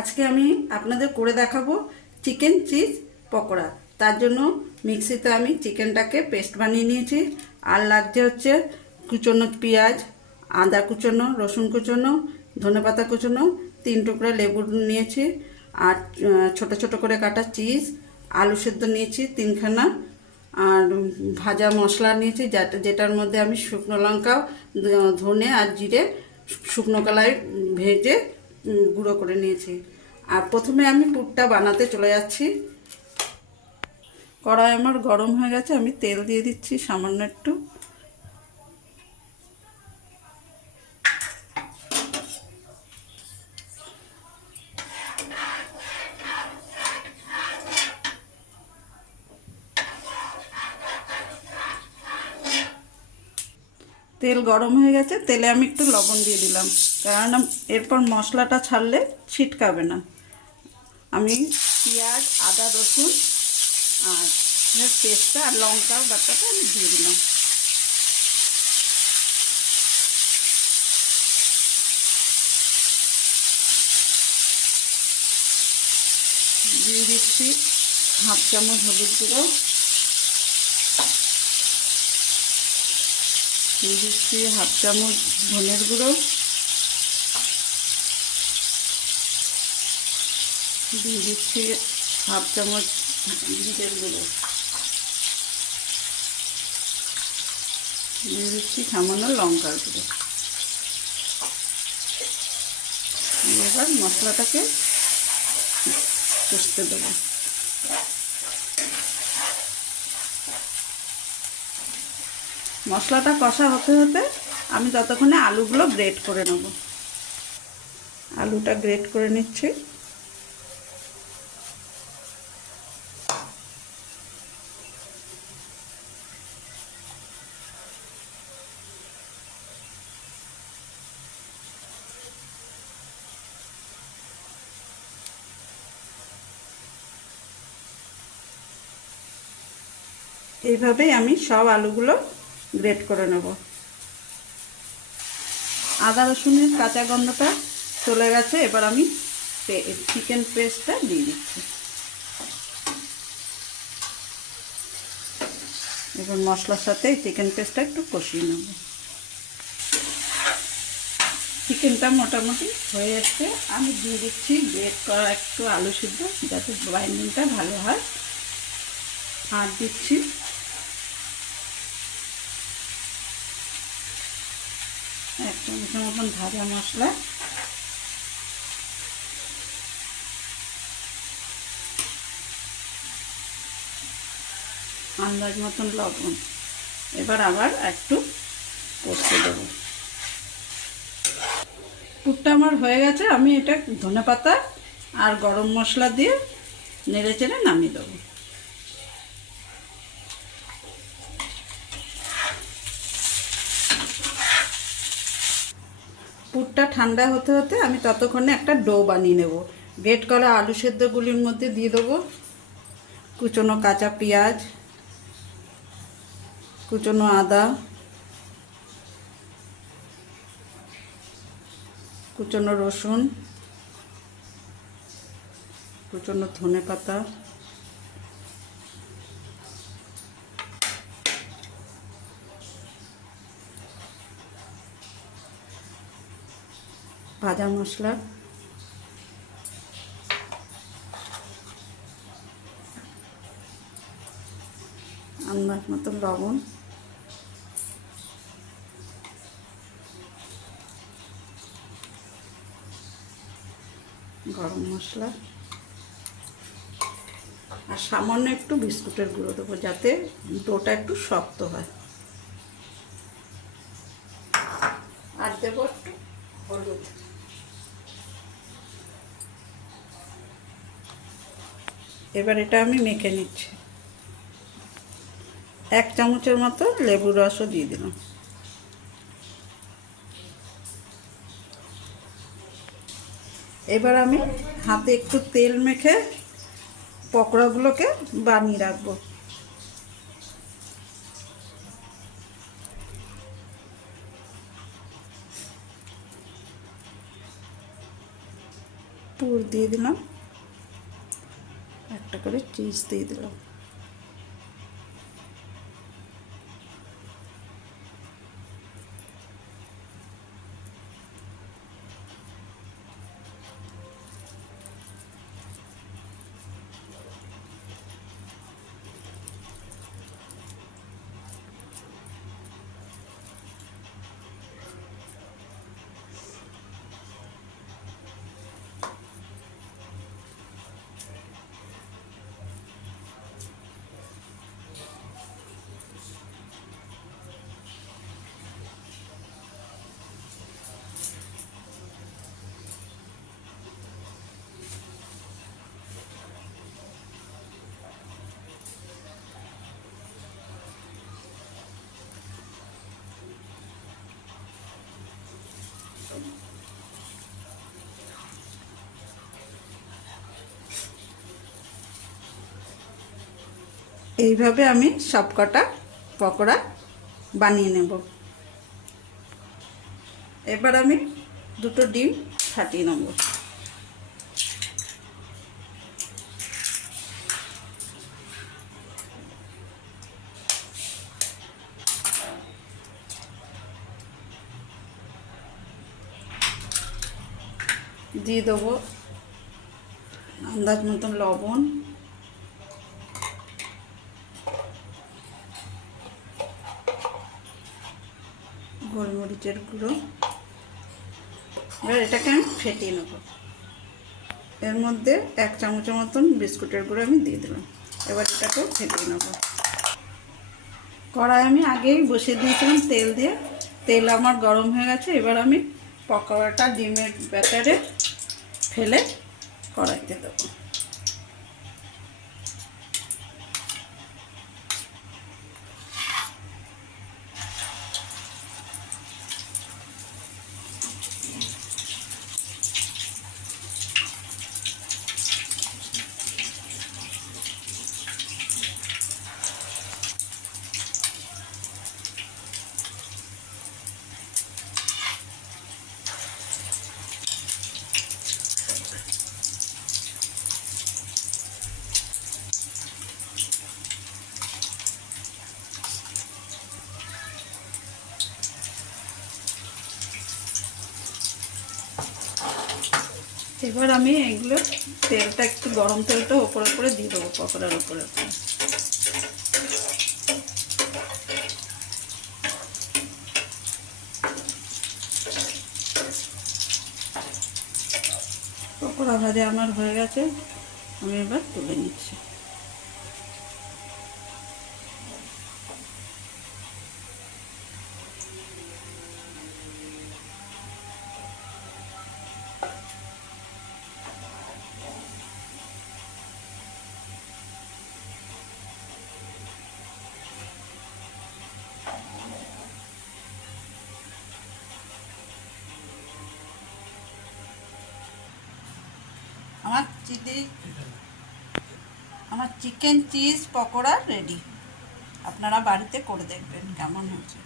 আজকে আমি আপনাদের করে দেখাবো চিকেন চিজ পকোড়া। তার জন্য মিক্সিতে আমি চিকেনটাকে পেস্ট বানিয়ে নিয়েছি। আর লাগছে হচ্ছে কুচনো পেঁয়াজ, আদা কুচনো, রসুন কুচনো, ধনেপাতা কুচনো, তিন টুকরা লেবু নিয়েছি। আর ছোট ছোট করে কাটা চিজ, আলু সেদ্ধ নিয়েছি তিনখানা। আর ভাজা মশলা নিয়েছি যেটা যেটার মধ্যে আমি শুকনো লঙ্কা ধনে আর জিরে শুকনো কলাই ভেজে গুঁড়ো করে নিয়েছি। আর প্রথমে আমি পুরটা বানাতে চলে যাচ্ছি। কড়াই আমার গরম হয়ে গেছে, আমি তেল দিয়ে দিচ্ছি সামান্য একটু। তেল গরম হয়ে গেছে, তেলে আমি একটু লবণ দিয়ে দিলাম। কারণ এরপর মশলাটা ছাড়লে ছিটকাবে না। আমি পেঁয়াজ, আদা, রসুন আর পেস্টটা আর লঙ্কা বাটাটা আমি দিয়ে দিলাম। দিয়ে দিচ্ছি হাফ চামচ হলুদ গুঁড়ো। দিচ্ছি হাফ চামচ ধনের গুঁড়ো। দিয়ে দিচ্ছি হাফ চামচ জিরের গুঁড়ো। দিয়ে দিচ্ছি সামান্য লঙ্কার গুঁড়ো। এবার মশলাটাকে কষতে দেবো। মশলাটা কষা হতে হতে আমি ততক্ষণে আলুগুলো গ্রেট করে নেব। আলুটা গ্রেট করে নিচ্ছি। এইভাবেই আমি সব আলুগুলো গ্রেট করে নেব। আদা রসুনের কাঁচা গন্ধটা চলে গেছে, এবার আমি চিকেন পেস্টটা দিয়ে দিচ্ছি। এবার মশলার সাথে চিকেন পেস্টটা একটু কষিয়ে নেব। চিকেনটা মোটামুটি হয়ে এসছে। আমি দিয়ে দিচ্ছি গ্রেট করা একটু আলু সিদ্ধ, যাতে বাইন্ডিংটা ভালো হয়। আর দিচ্ছি এক চামচের মতন ভাজা মশলা। আন্দাজ মতন লবণ। এবার আবার একটু কষতে দেবো। পুরটা আমার হয়ে গেছে, আমি এটা ধনে পাতা আর গরম মশলা দিয়ে নেড়ে চেড়ে নামিয়ে দেবো। পুরটা ঠান্ডা হতে হতে আমি ততক্ষণে একটা ডো বানিয়ে নেব। গ্রেট করা আলু সেদ্ধগুলির মধ্যে দিয়ে দেবো। কুচনো কাঁচা পেঁয়াজ, কুচনো আদা, কুচনো রসুন, কুচনো ধনে পাতা ভাজা মশলা। আন্দাজ মতো লবণ। গরম মশলা। আর সামান্য একটু বিস্কুটের গুঁড়ো দেবো যাতে ডোটা একটু শক্ত হয়। আর দেবো একটু হলুদ। এবার এটা আমি মেখে নিচ্ছি। এক চামচের মতো লেবুর রসও দিয়ে দিলাম। এবার আমি হাতে একটু তেল মেখে পকোড়াগুলোকে বানিয়ে রাখব। পুর দিয়ে দিলাম। একটা করে চিজ দিয়ে দিলাম। এইভাবে আমি সব কটা পকোড়া বানিয়ে নেব। এবার আমি দুটো ডিম ফাটিয়ে নেব। দিয়ে দেবো আন্দাজ মতন লবণ। গোলমরিচের গুঁড়ো। এবার এটাকে আমি ফেটিয়ে নেব। এর মধ্যে এক চামচের মতন বিস্কুটের গুঁড়ো আমি দিয়ে দিলাম। এবার এটাকেও ফেটিয়ে নেব। কড়াই আমি আগেই বসিয়ে দিয়েছিলাম তেল দিয়ে। তেল আমার গরম হয়ে গেছে, এবার আমি পকোড়াটা ডিমের ব্যাটারে ফেলে কড়াইতে দেবো। এবার আমি এগুলো তেলটা একটু গরম তেলটা ওপরে ওপরে দিয়ে দেবো পকোড়ার ওপরে পকোড়া ভাজা আমার হয়ে গেছে, আমি এবার তুলে নিচ্ছি। চিলি আমার চিকেন চিজ পকোড়া রেডি আপনারা বাড়িতে করে দেখবেন কেমন হয়েছে।